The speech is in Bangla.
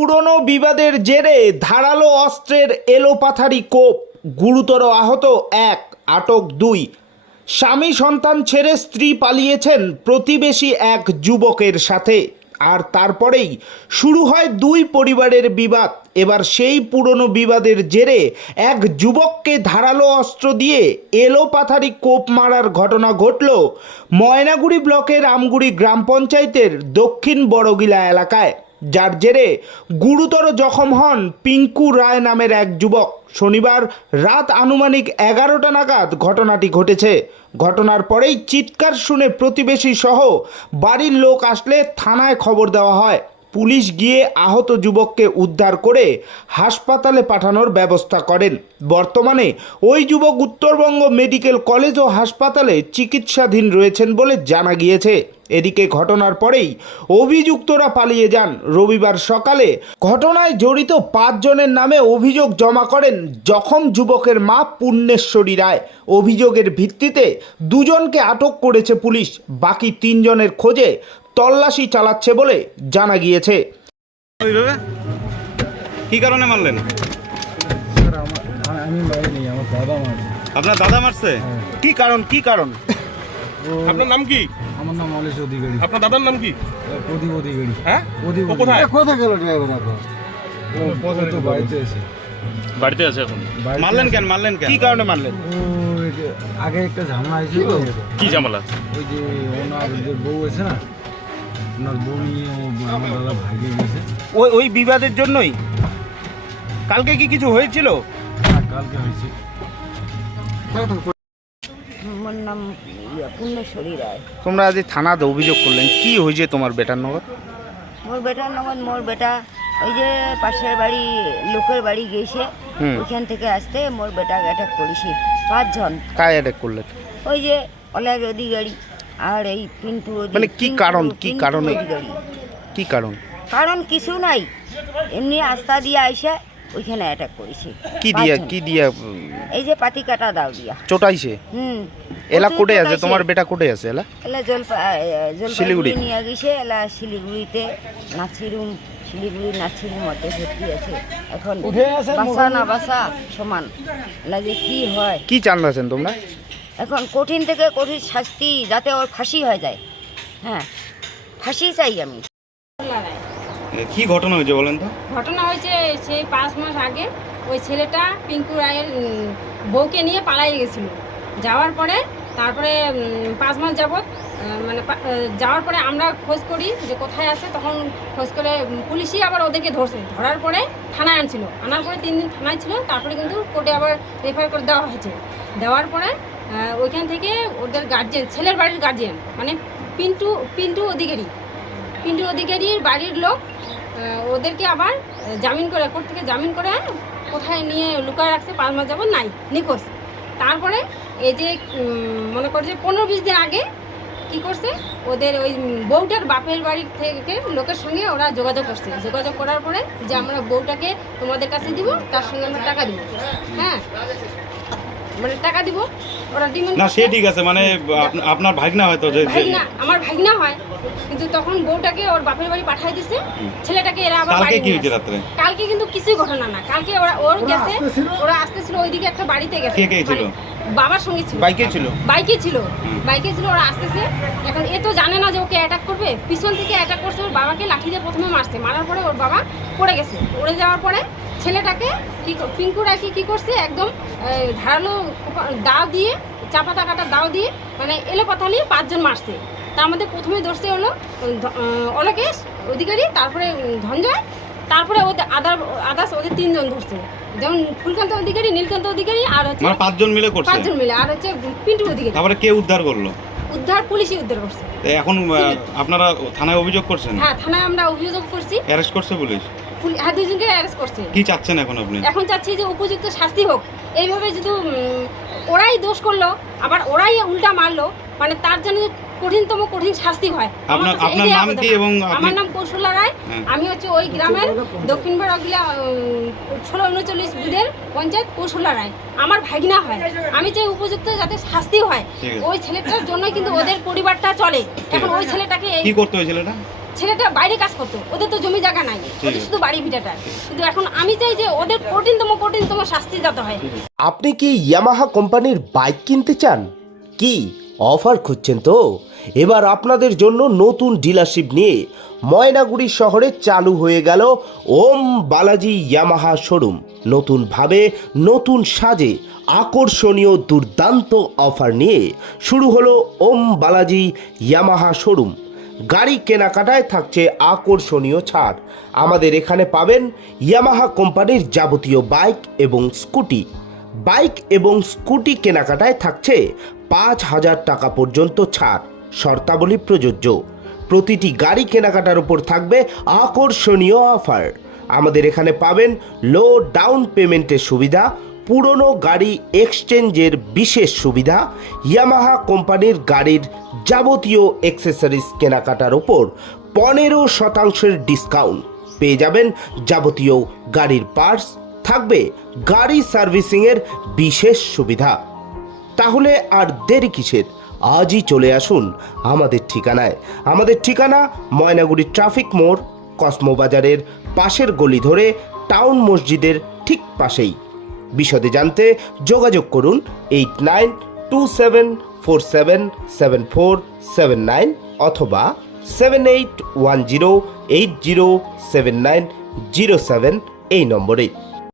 পুরনো বিবাদের জেরে ধারালো অস্ত্রের এলোপাথারি কোপ, গুরুতর আহত এক, আটক দুই। স্বামী সন্তান ছেড়ে স্ত্রী পালিয়েছেন প্রতিবেশী এক যুবকের সাথে, আর তারপরেই শুরু হয় দুই পরিবারের বিবাদ। এবার সেই পুরনো বিবাদের জেরে এক যুবককে ধারালো অস্ত্র দিয়ে এলোপাথারি কোপ মারার ঘটনা ঘটল ময়নাগুড়ি ব্লকের আমগুড়ি গ্রাম পঞ্চায়েতের দক্ষিণ বড়গিলা এলাকায়, যার জেরে গুরুতর জখম হন পিঙ্কু রায় নামের এক যুবক। শনিবার রাত আনুমানিক 11টা নাগাদ ঘটনাটি ঘটেছে। ঘটনার পরেই চিৎকার শুনে প্রতিবেশী সহ বাড়ির লোক আসলে থানায় খবর দেওয়া হয়। পুলিশ গিয়ে আহত যুবককে উদ্ধার করে হাসপাতালে পাঠানোর ব্যবস্থা করেন। বর্তমানে ওই যুবক উত্তরবঙ্গ মেডিকেল কলেজ ও হাসপাতালে চিকিৎসাধীন রয়েছেন বলে জানা গিয়েছে। এদিকে ঘটনার পরেই অভিযুক্তরা পালিয়ে যান। রবিবার সকালে ঘটনায় জড়িত 5 জনের নামে অভিযোগ জমা করেন জখম যুবকের মা পূর্ণেশ্বরী রায়। অভিযোগের ভিত্তিতে 2 জনকে আটক করেছে পুলিশ। বাকি 3 জনের খোঁজে তল্লাশি চালাচ্ছে বলে জানা গিয়েছে। কি কারণে মারলেন? আমি মারিনি, আমার দাদা মারছে। আপনার দাদা মারছে? কি কারণ? আপনার নাম কি? আমার নাম অলেশ অধিকারী। আপনার দাদার নাম কি? প্রদীপ অধিকারী। হ্যাঁ, প্রদীপ ও কোথায়? কোথায় গেল ড্রাইভার এখন? ও তো বাড়িতে আছে। বাড়িতে আছে এখন। মারলেন কেন? কি কারণে মারলেন? ও আগে একটা ঝামেলা হয়েছিল। কি ঝামেলা? ওই যে ওনার যে বউ আছে না, ওনার বউ নিয়ে আমার দাদা ভাগে গেছে। ওই বিবাদের জন্যই? কালকে কি কিছু হয়েছিল? কালকে হয়েছে। আমার নাম পূর্ণেশ্বরী রায়। তোমরা আজ থানাতে অভিযোগ করলেন, কি হয়েছে তোমার বেটার নগদ? মোর বেটা ওই যে পাশের বাড়ি লোকের বাড়ি গেছে, ওইখান থেকে আসতে মোর বেটা অ্যাটাক করেছি 5 জন। কায় অ্যাটাক করলেন? ওই যে অলেজ অধিকারী আর এই পিন্টু মানে কি কারণ? অধিকারী। কি কারণ? কারণ কিছু নাই, এমনি আস্থা দিয়ে আইসা ওইখানে অ্যাটাক করেছি। কি দিয়া এই যে পাতি কাটা দাও দিয়া চোটাইছে? এলা কোটে আছে তোমার বেটা? কোটে আছে এলা? জলপাইগুড়ি নিয়ে গেছে। এলা শিলিগুড়িতে শিলিগুড়ি নার্সিংহোম মধ্যে ভর্তি আছে এখন। বাসা না বাসা সমান। এলা যে কি হয়, কি চান তোমরা? এখন কঠিন থেকে কঠিন শাস্তি, যাতে ওর ফাঁসি হয়ে যায়। হ্যাঁ, ফাঁসি চাই আমি। কি ঘটনা হয়েছে বলেন তো? ঘটনা হয়েছে সেই 5 মাস আগে ওই ছেলেটা পিঙ্কু রায়ের বউকে নিয়ে পালাই গেছিল। যাওয়ার পরে তারপরে 5 মাস যাবৎ যাওয়ার পরে আমরা খোঁজ করি যে কোথায় আছে। তখন খোঁজ করে পুলিশই আবার ওদেরকে ধরছে। ধরার পরে থানায় আনছিল। আনার পরে 3 দিন থানায় ছিল, তারপরে কিন্তু কোর্টে আবার রেফার করে দেওয়া হয়েছে। দেওয়ার পরে ওইখান থেকে ওদের গার্জিয়ান, ছেলের বাড়ির গার্জিয়ান মানে পিন্টু অধিকারীর বাড়ির লোক ওদেরকে আবার জামিন করে, কোর্ট থেকে জামিন করে কোথায় নিয়ে লুকায় রাখছে 5 মাস যাবত নাই, নিখোঁজ। তারপরে এই যে মনে করছে 15-20 দিন আগে কি করছে, ওদের ওই বউটার বাপের বাড়ির থেকে লোকের সঙ্গে ওরা যোগাযোগ করছে। যোগাযোগ করার পরে যে আমরা বউটাকে তোমাদের কাছে দিব, তার সঙ্গে আমরা টাকা দিব। হ্যাঁ, মানে টাকা দিব। ওরা ডিমান্ড না, সে ঠিক আছে, মানে আপনার ভাগনা হয়তো যে ভাগনা, আমার ভাগনা হয়, কিন্তু তখন বউটাকে ওর বাপের বাড়ি পাঠিয়ে দিছে। ছেলেটাকে এরা আবার কালকে কি হয়েছে রাতে? কালকে কিন্তু কিছুই ঘটনা না। কালকে ওর গেছে, ওরা আসতেছিল ওইদিকে একটা বাড়িতে গেছে। কে ছিল? বাবার সঙ্গে ছিল। বাইকে ছিল। ওরা আসতেছে। এখন এ তো জানে না যে ওকে অ্যাটাক করবে। পিছন থেকে অ্যাটাক করছে। ওর বাবাকে লাঠি দিয়ে প্রথমে মারছে। মারার পরে ওর বাবা পড়ে গেছে। পড়ে যাওয়ার পরে ছেলেটাকে পিঙ্কু রায়কে কি করছে, একদম ধারালো দাও দিয়ে, চাপাতা কাটা দাও দিয়ে, মানে এলোপাথালি 5 জন মারছে। তার মধ্যে প্রথমে ধরছে হলো অলোকেশ অধিকারী, তারপরে ধনঞ্জয়, তারপরে ওদের আদার্স ওদের 3 জন ধরছে, যেমন ফুলকান্ত অধিকারী, নীলকান্ত অধিকারী, আর হচ্ছে 5 জন মিলে করছে। 5 জন মিলে, আর হচ্ছে পিন্টু অধিকারী। তারপরে কে উদ্ধার করলো? পুলিশই উদ্ধার করছে। এখন আপনারা থানায় অভিযোগ করছেন? হ্যাঁ, থানায় আমরা অভিযোগ করছি। অ্যারেস্ট করছে পুলিশ? হ্যাঁ, 2 জনকে অ্যারেস্ট করছে। কি চাচ্ছেন এখন আপনি? এখন চাচ্ছি যে উপযুক্ত শাস্তি হোক। এইভাবে যদি ওরাই দোষ করলো, আবার ওরাই উল্টা মারলো, মানে তার জন্য কঠিনতম কঠিন শাস্তি হয়। আপনার নাম কি? এবং আমার নাম কৌশলা রায়। আমি হচ্ছে ওই গ্রামের দক্ষিণ বড়গিলা 1639 বুথের পঞ্চায়েত কৌশলা রায়। আমার ভাগনা হয়। আমি চাই উপযুক্ত যাতে শাস্তি হয়। ওই ছেলেটার জন্য কিন্তু ওদের পরিবারটা চলে। এখন ওই ছেলেটাকে কি করতে ওই ছেলেটা? ছেলেটা বাইরে কাজ করতো, ওদের তো জমি জায়গা নাই, ওদের শুধু বাড়ি ভিটাটা। কিন্তু এখন আমি চাই যে ওদের কঠিনতম শাস্তি যাতে হয়। আপনি কি ইয়ামাহা কোম্পানির বাইক কিনতে চান? কি অফার খুঁজছেন তো? এবার আপনাদের জন্য নতুন ডিলারশিপ নিয়ে ময়নাগুড়ি শহরে চালু হয়ে গেল ওম বালাজি ইয়ামাহা শোরুম। নতুনভাবে নতুন সাজে আকর্ষণীয় দুর্দান্ত অফার নিয়ে শুরু হলো ওম বালাজি ইয়ামাহা শোরুম। গাড়ি কেনাকাটায় থাকছে আকর্ষণীয় ছাড়। আমাদের এখানে পাবেন ইয়ামাহা কোম্পানির যাবতীয় বাইক এবং স্কুটি। বাইক এবং স্কুটি কেনাকাটায় থাকছে 5,000 টাকা পর্যন্ত ছাড়, শর্তাবলী প্রযোজ্য। প্রতিটি গাড়ি কেনাকাটার উপর থাকবে আকর্ষণীয় অফার। আমাদের এখানে পাবেন লো ডাউন পেমেন্টের সুবিধা, পুরনো গাড়ি এক্সচেঞ্জের বিশেষ সুবিধা, ইয়ামাহা কোম্পানির গাড়ির যাবতীয় অ্যাক্সেসরিজ কেনাকাটার উপর 15% ডিসকাউন্ট। পেয়ে যাবেন যাবতীয় গাড়ির পার্টস, থাকবে গাড়ি সার্ভিসিংয়ের বিশেষ সুবিধা। তাহলে আর দেরি কিসের? আজই চলে আসুন আমাদের ঠিকানায়। আমাদের ঠিকানা ময়নাগুড়ি ট্রাফিক মোড়, কসমো বাজারের পাশের গলি ধরে টাউন মসজিদের ঠিক পাশেই। বিশদে জানতে যোগাযোগ করুন 8927477479 অথবা 7810807907 এই নম্বরে।